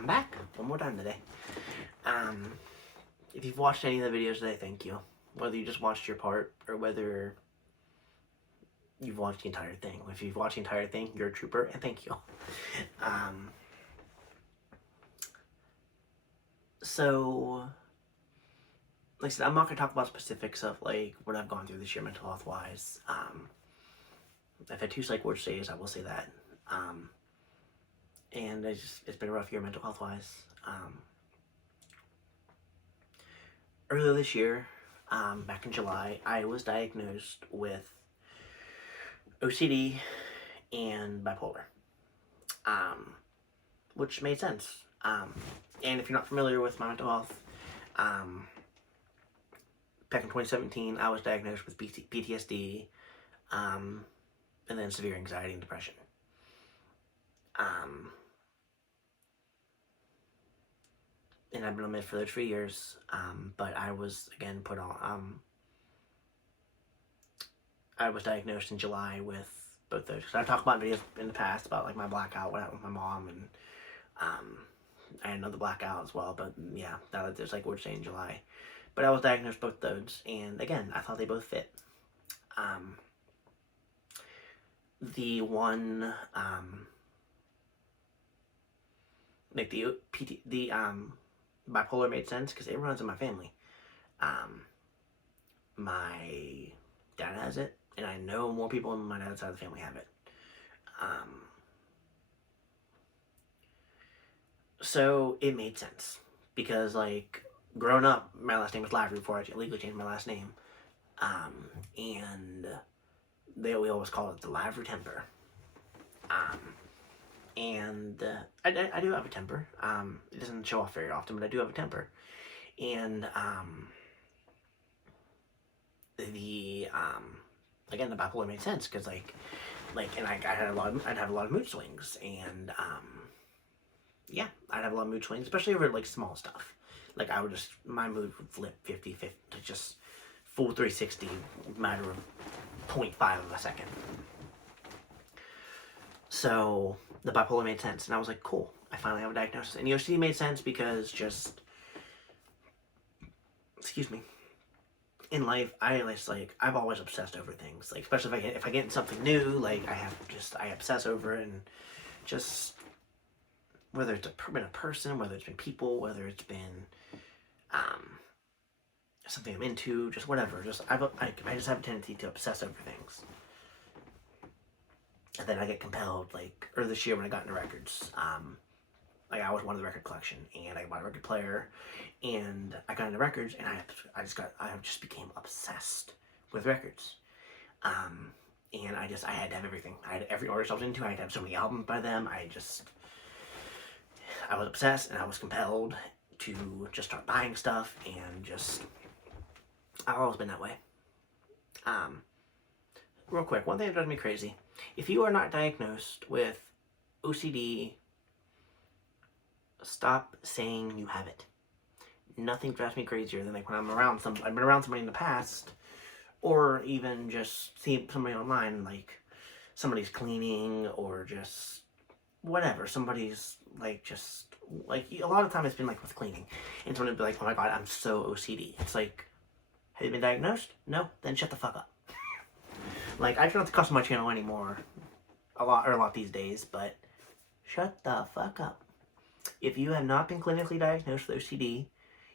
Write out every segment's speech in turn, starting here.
I'm back one more time today. If you've watched any of the videos today, thank you. Whether you just watched your part or whether you've watched the entire thing. If you've watched the entire thing, you're a trooper, and thank you. So, like I said, I'm not going to talk about specifics of, like, what I've gone through this year mental health-wise. I've had 2 psych ward stays, I will say that. And it's been a rough year mental health-wise. Earlier this year, back in July, I was diagnosed with OCD and bipolar, which made sense. And if you're not familiar with my mental health, back in 2017, I was diagnosed with PTSD, and then severe anxiety and depression. And I've been on meds for those 3 years, but I was, again, put on, I was diagnosed in July with both those. So I've talked about videos in the past about, like, my blackout, what happened with my mom, and, I had another blackout as well, but, yeah, that was, like, we're saying in July. But I was diagnosed with both those, and, again, I thought they both fit. The one, like, the bipolar made sense because it runs in my family. My dad has it, and I know more people on my dad's side of the family have it. So it made sense because, like, growing up, my last name was Lavery before I legally changed my last name. And we always call it the Lavery temper. And I do have a temper. It doesn't show off very often, but I do have a temper. And again, the bipolar made sense because and I'd have a lot of mood swings, and yeah, I'd have a lot of mood swings, especially over, like, small stuff. Like, my mood would flip 50-50 to just full 360 matter of 0.5 of a second. So the bipolar made sense, and I was like, cool, I finally have a diagnosis. And the OCD made sense because excuse me, in life, I've always obsessed over things. Like, especially if I get something new, like, I obsess over it, and just, whether it's been a person, whether it's been people, whether it's been, something I'm into, just whatever. I just have a tendency to obsess over things. And then I get compelled, like, earlier this year when I got into records, like, I was one of the record collection, and I bought a record player, and I got into records, and I just became obsessed with records. And I had to have everything. I had every artist I was into, I had to have so many albums by them. I was obsessed, and I was compelled to just start buying stuff, and I've always been that way. Real quick, one thing that drives me crazy. If you are not diagnosed with OCD, stop saying you have it. Nothing drives me crazier than, like, when I've been around somebody in the past, or even just see somebody online, like, somebody's cleaning, or just whatever, somebody's, like, a lot of time it's been, like, with cleaning, and somebody would be like, oh my god, I'm so OCD. It's like, have you been diagnosed? No? Then shut the fuck up. Like, I try not to cuss on my channel anymore, a lot these days, but shut the fuck up. If you have not been clinically diagnosed with OCD,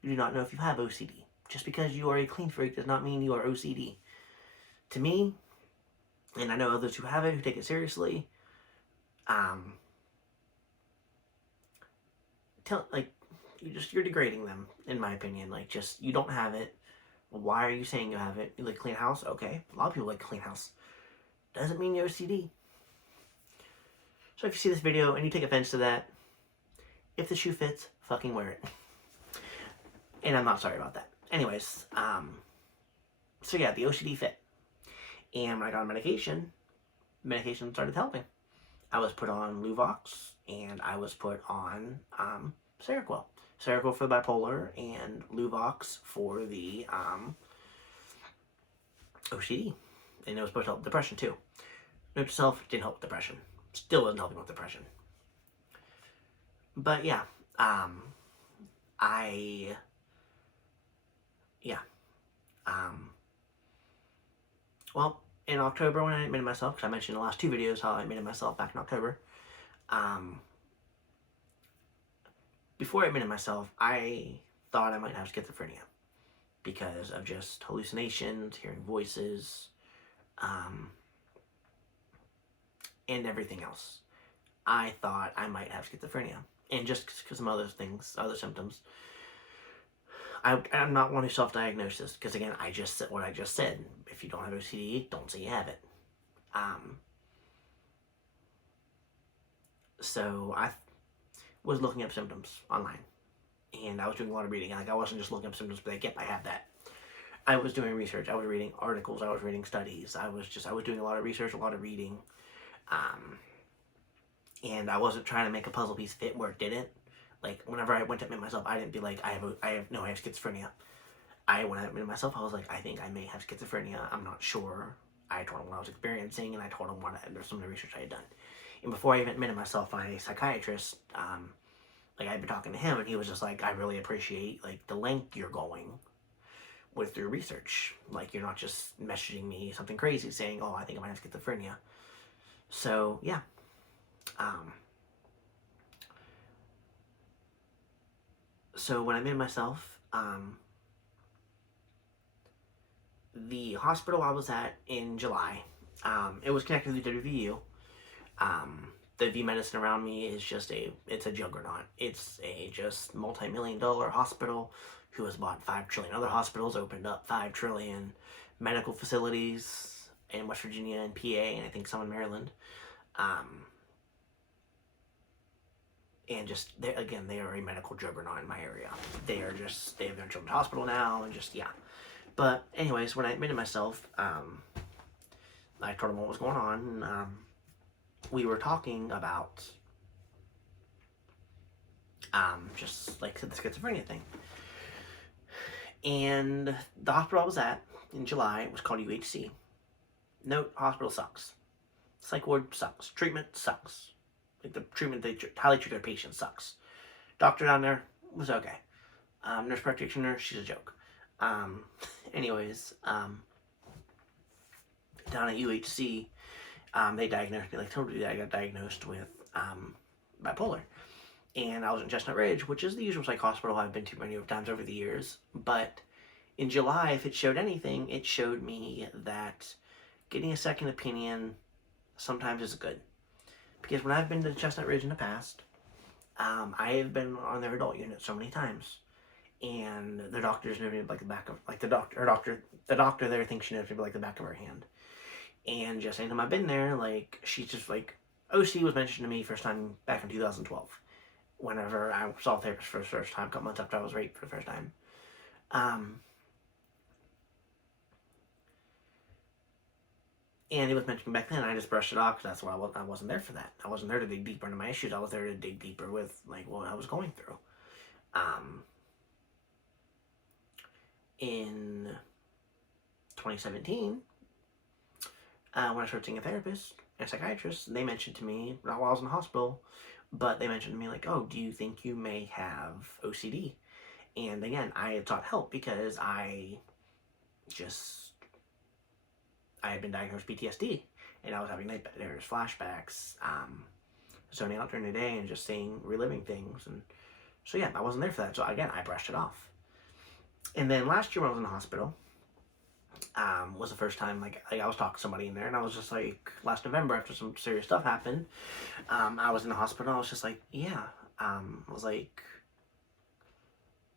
you do not know if you have OCD. Just because you are a clean freak does not mean you are OCD. To me, and I know others who have it, who take it seriously, you're degrading them, in my opinion. Like, just, you don't have it. Why are you saying you have it? You like clean house? Okay. A lot of people like clean house. Doesn't mean you're OCD. So if you see this video and you take offense to that, if the shoe fits, fucking wear it. And I'm not sorry about that. Anyways, so yeah, the OCD fit. And when I got on medication started helping. I was put on Luvox, and I was put on Seroquel. Seroquel for the bipolar, and Luvox for the OCD. And it was supposed to help depression too. Note to self, didn't help with depression. Still doesn't help me with depression. But yeah, Um, I, yeah. Um, well, in October when I admitted myself, because I mentioned in the last two videos how I admitted myself back in October, um, before I admitted myself, I thought I might have schizophrenia because of just hallucinations, hearing voices, um, and everything else. I thought I might have schizophrenia. And just because some other things, other symptoms, I'm not one who self-diagnoses, because again, I just said what I just said. If you don't have OCD, don't say you have it. Um, so I was looking up symptoms online, and I was doing a lot of reading. Like, I wasn't just looking up symptoms, but like, yep, I have that. I was doing research. I was reading articles. I was reading studies. I was doing a lot of research, a lot of reading. And I wasn't trying to make a puzzle piece fit where it didn't. Like, whenever I went to admit myself, I didn't be like, I have schizophrenia. When I admitted myself, I was like, I think I may have schizophrenia. I'm not sure. I told him what I was experiencing, and I told him there's some of the research I had done. And before I even admitted myself, my psychiatrist, like, I'd been talking to him, and he was just like, I really appreciate, like, the length you're going with your research. Like, you're not just messaging me something crazy saying, oh, I think I might have schizophrenia. So, yeah. So when I admitted myself, the hospital I was at in July, it was connected to the WVU. The V medicine around me is it's a juggernaut. It's a just multi-million-dollar hospital who has bought 5 trillion other hospitals, opened up 5 trillion medical facilities in West Virginia and PA, and I think some in Maryland. And just, they are a medical juggernaut in my area. They have their children's hospital now, and just, yeah. But anyways, when I admitted myself, I told him what was going on, and we were talking about just like the schizophrenia thing. And the hospital I was at in July was called UHC. Note, hospital sucks. Psych ward sucks. Treatment sucks. Like, the treatment they highly treat their patients sucks. Doctor down there was okay. Nurse practitioner, she's a joke. Anyways, down at UHC, they diagnosed me, like, totally, I got diagnosed with bipolar. And I was in Chestnut Ridge, which is the usual psych hospital I've been to many times over the years. But in July, if it showed anything, it showed me that getting a second opinion sometimes is good. Because when I've been to Chestnut Ridge in the past, I have been on their adult unit so many times, and the doctors know me like the back of, like, the doctor there thinks she knows me like the back of her hand. And just anytime I've been there, like, she's just like, OC was mentioned to me first time back in 2012, whenever I saw a therapist for the first time, a couple months after I was raped for the first time. And it was mentioned back then. I just brushed it off because that's what I wasn't there for that. I wasn't there to dig deeper into my issues. I was there to dig deeper with, like, what I was going through. In 2017, when I started seeing a therapist and a psychiatrist, they mentioned to me, not while I was in the hospital, but they mentioned to me, like, oh, do you think you may have OCD? And again, I had sought help because I had been diagnosed with PTSD, and I was having nightmares, flashbacks, zoning out during the day, and just reliving things. And so, yeah, I wasn't there for that. So again, I brushed it off. And then last year when I was in the hospital, was the first time, like, I was talking to somebody in there, and I was just like, last November, after some serious stuff happened, I was in the hospital, I was just like, yeah, I was like,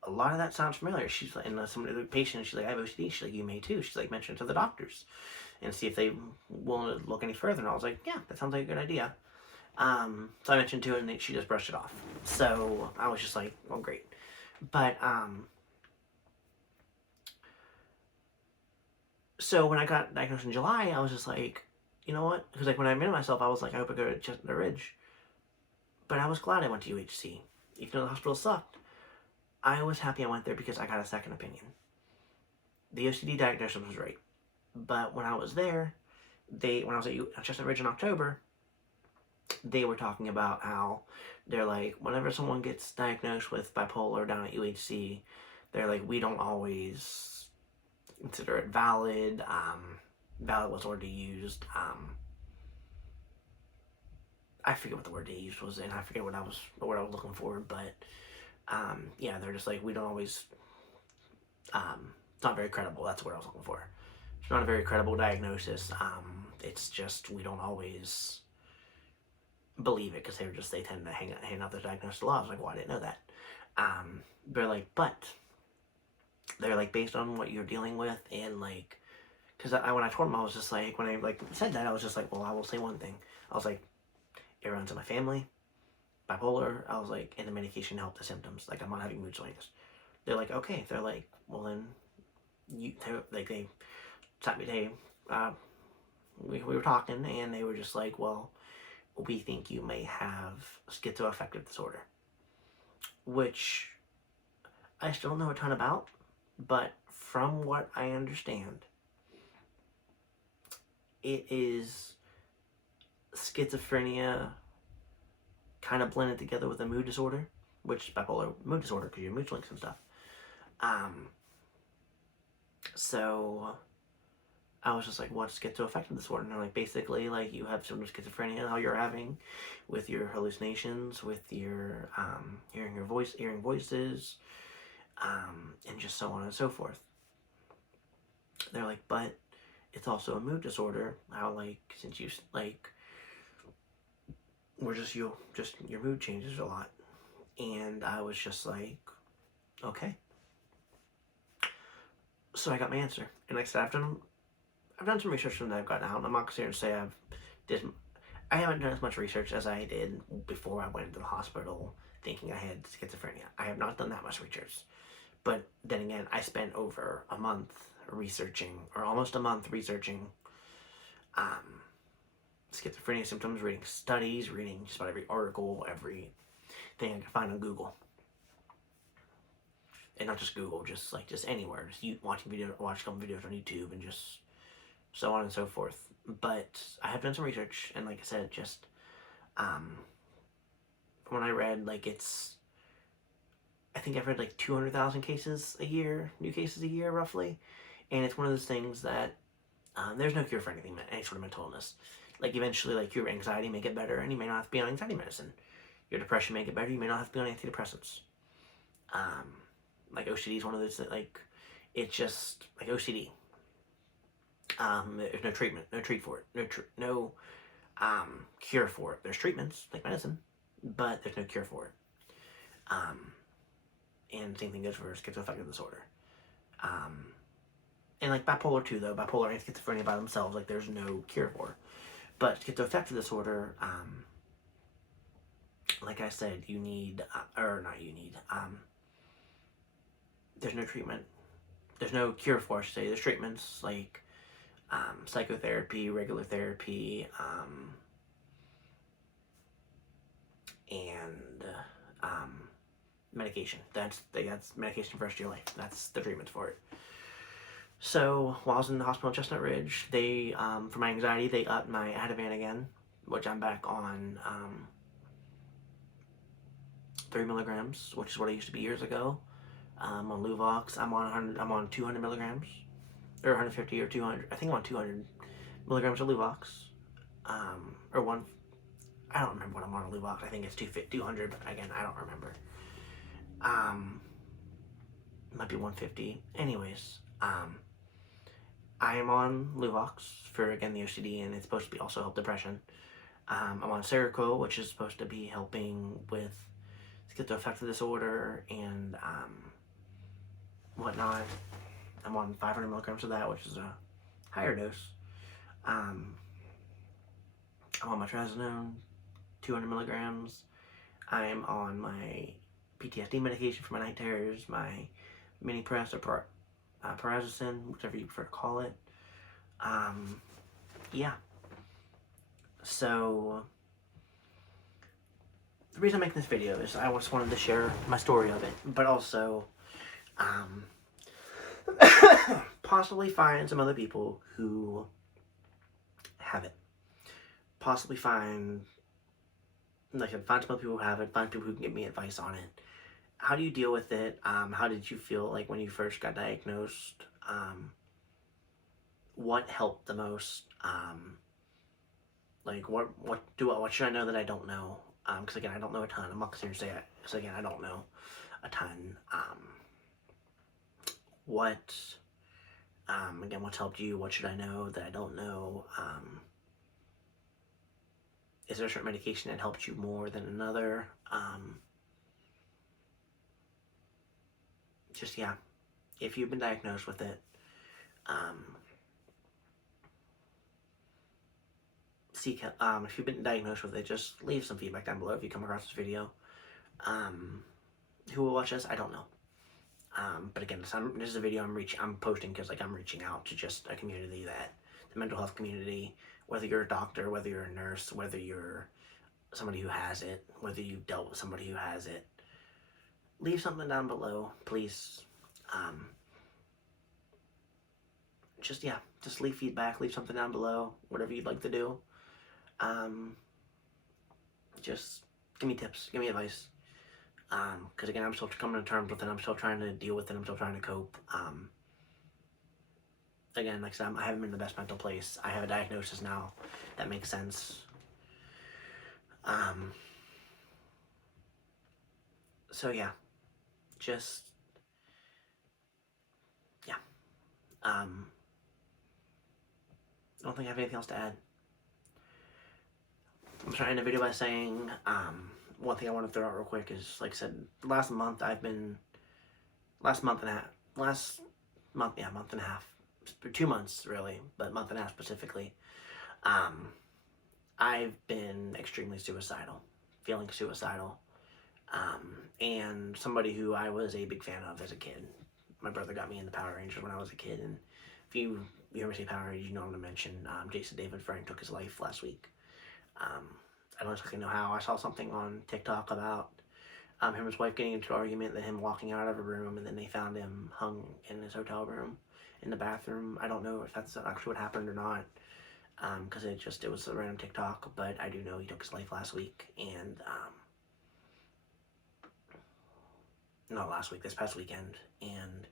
a lot of that sounds familiar. She's like, and some of the patient, she's like, I have OCD. She's like, you may too. She's like, mention it to the doctors and see if they will look any further. And I was like, yeah, that sounds like a good idea. So I mentioned to her, and she just brushed it off. So I was just like, well, great. But so when I got diagnosed in July, I was just like, you know what? Because, like, when I admitted myself, I was like, I hope I go to Chestnut Ridge. But I was glad I went to UHC, even though the hospital sucked. I was happy I went there because I got a second opinion. The OCD diagnosis was right. But when I was there, when I was at Chestnut Ridge in October, they were talking about how they're like, whenever someone gets diagnosed with bipolar down at UHC, they're like, we don't always consider it valid. Valid was already used. I forget what the word they used was, and I forget what I was looking for, but yeah, they're just like, we don't always. It's not very credible. That's what I was looking for. It's not a very credible diagnosis. It's just we don't always believe it because they tend to hang out their diagnosis a lot. I was like, well, I didn't know that. They're like, but they're like, based on what you're dealing with, and like, because when I told them, I was just like, when I like said that, I was just like, well, I will say one thing. I was like, it runs in my family, bipolar. I was like, and the medication helped the symptoms. Like, I'm not having mood swings. They're like, okay. They're like, well then, we were talking, and they were just like, well, we think you may have schizoaffective disorder, which I still don't know a ton about, but from what I understand, it is schizophrenia kind of blended together with a mood disorder, which bipolar mood disorder because you have mood swings and stuff. So I was just like, what's schizoaffective disorder? And they're like, basically, like, you have symptoms of schizophrenia, how you're having with your hallucinations, with your hearing voices, and just so on and so forth. They're like, but it's also a mood disorder. How, like, since you like, your mood changes a lot. And I was just like, okay. So I got my answer, and like I said, I've done some research that I've gotten out. I'm not going to say I haven't done as much research as I did before I went to the hospital thinking I had schizophrenia. I have not done that much research. But then again, I spent over a month researching, or almost a month researching schizophrenia symptoms, reading studies, reading just about every article, everything I could find on Google. And not just Google, just anywhere. Just watch a couple videos on YouTube, and just so on and so forth. But I have done some research, and like I said, just when I read, like, I think I've read like 200,000 cases a year, new cases a year, roughly. And it's one of those things that there's no cure for anything, any sort of mental illness. Like, eventually, like, your anxiety may get better, and you may not have to be on anxiety medicine. Your depression may get better, you may not have to be on antidepressants. Like, OCD is one of those that, like, it's just like OCD. There's no treatment, no treat for it, no cure for it. There's treatments like medicine, but there's no cure for it. And the same thing goes for schizoaffective disorder. And like bipolar too, though, bipolar and schizophrenia by themselves, like, there's no cure for. But schizoaffective disorder, like I said, there's no treatment. There's no cure for, I should say. There's treatments like psychotherapy, regular therapy, and medication. That's medication for the rest of your life. That's the treatment for it. So while I was in the hospital at Chestnut Ridge, they for my anxiety, they upped my Ativan again, which I'm back on 3 milligrams, which is what I used to be years ago. On Luvox, I'm on 200 milligrams, or 150 or 200. I think I'm on 200 milligrams of Luvox, or one. I don't remember what I'm on Luvox. I think it's 200, but again, I don't remember. Might be 150. Anyways, I am on Luvox for, again, the OCD, and it's supposed to be also help depression. I'm on Seroquel, which is supposed to be helping with schizoaffective disorder and whatnot. I'm on 500 milligrams of that, which is a higher dose. I'm on my trazodone, 200 milligrams. I'm on my PTSD medication for my night terrors, my mini press or paracetin, whichever you prefer to call it. Yeah. So the reason I'm making this video is I just wanted to share my story of it, but also possibly find some other people who have it. Possibly find like I said, find some people who have it, find people who can give me advice on it. How do you deal with it? How did you feel like when you first got diagnosed? What helped the most? Like what should I know that I don't know? Because again, I don't know a ton. I'm not going to say it. So again, I don't know a ton. What again, what's helped you? What should I know that I don't know? Is there a certain medication that helped you more than another? Just yeah, if you've been diagnosed with it, if you've been diagnosed with it, just leave some feedback down below if you come across this video. Who will watch this? I don't know. But again, this is a video I'm posting because like I'm reaching out to just a community, that the mental health community, whether you're a doctor, whether you're a nurse, whether you're somebody who has it, whether you've dealt with somebody who has it, leave something down below, please. Just leave feedback, leave something down below, whatever you'd like to do. Just give me tips, give me advice. Because again, I'm still coming to terms with it. I'm still trying to deal with it. I'm still trying to cope. Again, like I said, I haven't been in the best mental place. I have a diagnosis now. That makes sense. So yeah, just yeah. I don't think I have anything else to add. I'm starting the video by saying, one thing I want to throw out real quick is, like I said, month and a half, 2 months really, but month and a half specifically, I've been extremely suicidal, feeling suicidal, and somebody who I was a big fan of as a kid. My brother got me in the Power Rangers when I was a kid, and if you ever see Power Rangers, you know what I'm going to mention. Jason David Frank took his life last week. I don't exactly know how. I saw something on TikTok about him and his wife getting into an argument, then him walking out of a room, and then they found him hung in his hotel room, in the bathroom. I don't know if that's actually what happened or not, because it was a random TikTok, but I do know he took his life last week, and not last week, this past weekend. And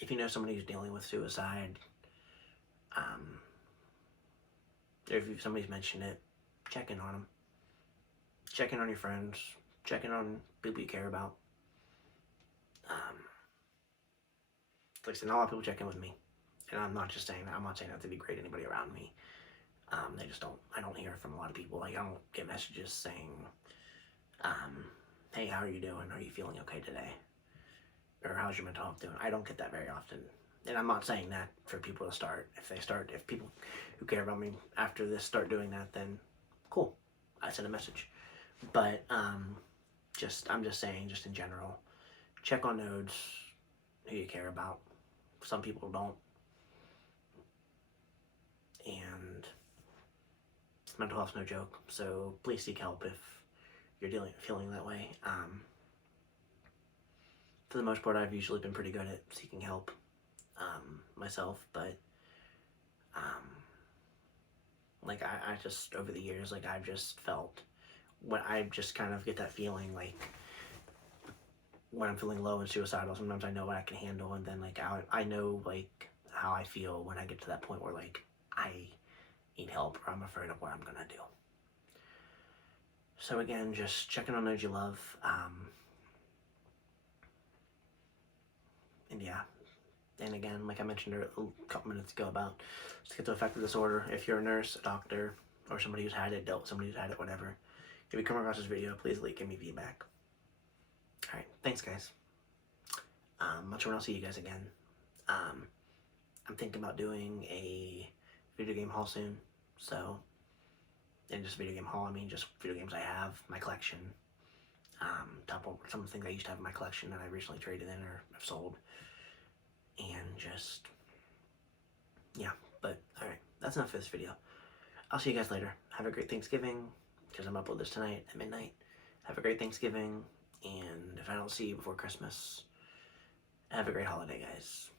if you know somebody who's dealing with suicide, or if somebody's mentioned it, check in on them. Check in on your friends. Check in on people you care about. Like I said, not a lot of people check in with me. And I'm not saying that to degrade anybody around me. They just don't, I don't hear from a lot of people. Like, I don't get messages saying, hey, how are you doing? Are you feeling okay today? Or how's your mental health doing? I don't get that very often. And I'm not saying that for people to start. If people who care about me after this start doing that, then cool. I send a message. But I'm just saying, just in general, check on nodes who you care about. Some people don't. And mental health's no joke. So please seek help if you're feeling that way. For the most part, I've usually been pretty good at seeking help myself, but like I just, over the years, like I've just felt, when I just kind of get that feeling, like when I'm feeling low and suicidal, sometimes I know what I can handle, and then like I know like how I feel when I get to that point where like I need help, or I'm afraid of what I'm gonna do. So again, just checking on those you love, and yeah. And again, like I mentioned a couple minutes ago about schizoaffective disorder, if you're a nurse, a doctor, or somebody who's had it, dealt with somebody who's had it, whatever, if you come across this video, please give me feedback. Alright, thanks guys. Not sure when I'll see you guys again. I'm thinking about doing a video game haul soon, so, and just video game haul, I mean just video games I have, my collection, some of the things I used to have in my collection that I recently traded in or have sold. And just, yeah, but alright, that's enough for this video. I'll see you guys later. Have a great Thanksgiving, because I'm uploading this tonight at midnight. Have a great Thanksgiving, and if I don't see you before Christmas, have a great holiday, guys.